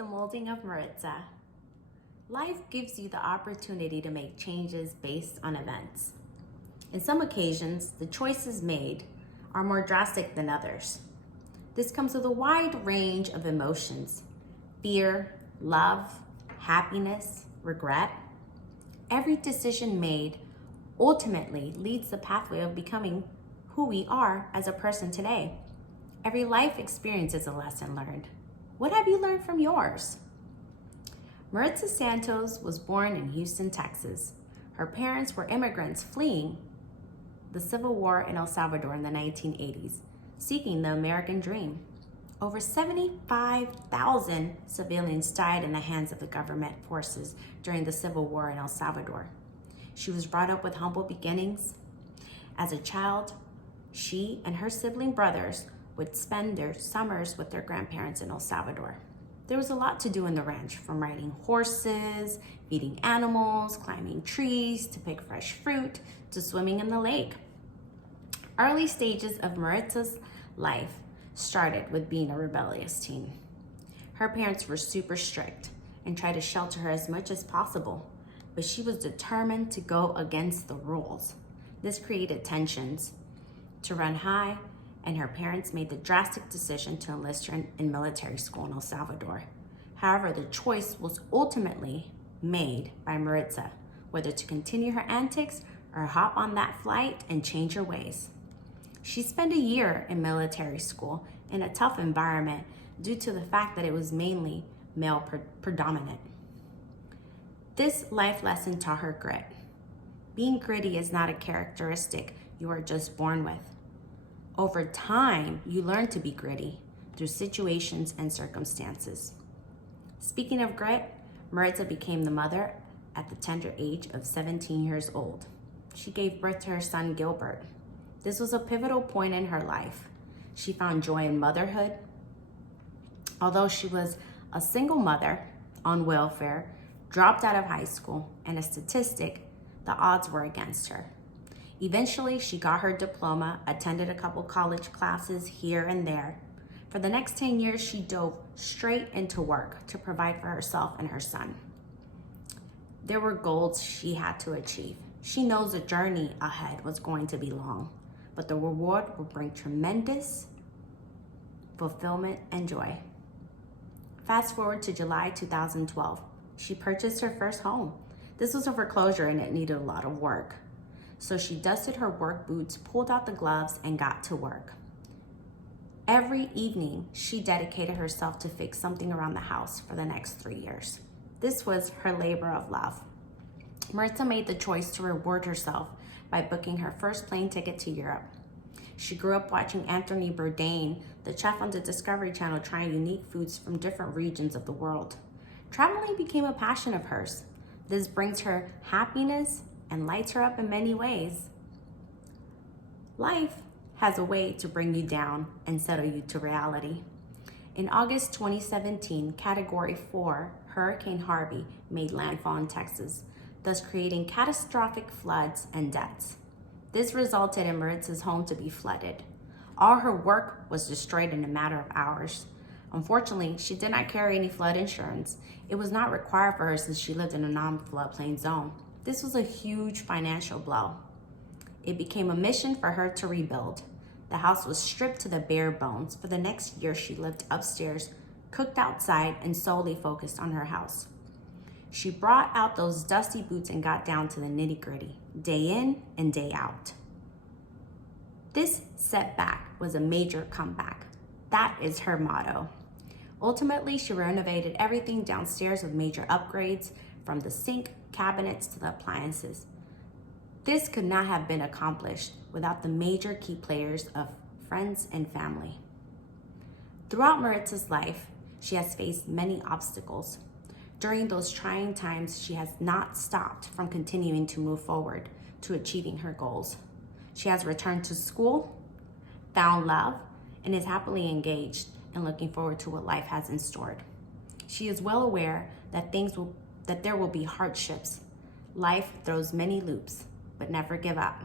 The molding of Maritza. Life gives you the opportunity to make changes based on events. In some occasions, the choices made are more drastic than others. This comes with a wide range of emotions: fear, love, happiness, regret. Every decision made ultimately leads the pathway of becoming who we are as a person today. Every life experience is a lesson learned. What have you learned from yours? Maritza Santos was born in Houston, Texas. Her parents were immigrants fleeing the Civil War in El Salvador in the 1980s, seeking the American dream. Over 75,000 civilians died in the hands of the government forces during the Civil War in El Salvador. She was brought up with humble beginnings. As a child, she and her sibling brothers would spend their summers with their grandparents in El Salvador. There was a lot to do in the ranch, from riding horses, feeding animals, climbing trees, to pick fresh fruit, to swimming in the lake. Early stages of Maritza's life started with being a rebellious teen. Her parents were super strict and tried to shelter her as much as possible, but she was determined to go against the rules. This created tensions to run high, and her parents made the drastic decision to enlist her in military school in El Salvador. However, the choice was ultimately made by Maritza, whether to continue her antics or hop on that flight and change her ways. She spent a year in military school in a tough environment due to the fact that it was mainly male predominant. This life lesson taught her grit. Being gritty is not a characteristic you are just born with. Over time, you learn to be gritty through situations and circumstances. Speaking of grit, Maritza became the mother at the tender age of 17 years old. She gave birth to her son, Gilbert. This was a pivotal point in her life. She found joy in motherhood. Although she was a single mother on welfare, dropped out of high school, and a statistic, the odds were against her. Eventually, she got her diploma, attended a couple college classes here and there. For the next 10 years, she dove straight into work to provide for herself and her son. There were goals she had to achieve. She knows the journey ahead was going to be long, but the reward will bring tremendous fulfillment and joy. Fast forward to July 2012. She purchased her first home. This was a foreclosure and it needed a lot of work. So she dusted her work boots, pulled out the gloves, and got to work. Every evening, she dedicated herself to fix something around the house for the next 3 years. This was her labor of love. Maritza made the choice to reward herself by booking her first plane ticket to Europe. She grew up watching Anthony Bourdain, the chef on the Discovery Channel, trying unique foods from different regions of the world. Traveling became a passion of hers. This brings her happiness and lights her up in many ways. Life has a way to bring you down and settle you to reality. In August 2017, Category 4 Hurricane Harvey made landfall in Texas, thus creating catastrophic floods and deaths. This resulted in Maritza's home to be flooded. All her work was destroyed in a matter of hours. Unfortunately, she did not carry any flood insurance. It was not required for her since she lived in a non-floodplain zone. This was a huge financial blow. It became a mission for her to rebuild. The house was stripped to the bare bones. For the next year, she lived upstairs, cooked outside, and solely focused on her house. She brought out those dusty boots and got down to the nitty-gritty, day in and day out. This setback was a major comeback. That is her motto. Ultimately, she renovated everything downstairs with major upgrades, from the sink, cabinets, to the appliances. This could not have been accomplished without the major key players of friends and family. Throughout Maritza's life, she has faced many obstacles. During those trying times, she has not stopped from continuing to move forward to achieving her goals. She has returned to school, found love, and is happily engaged and looking forward to what life has in store. She is well aware that there will be hardships. Life throws many loops, but never give up.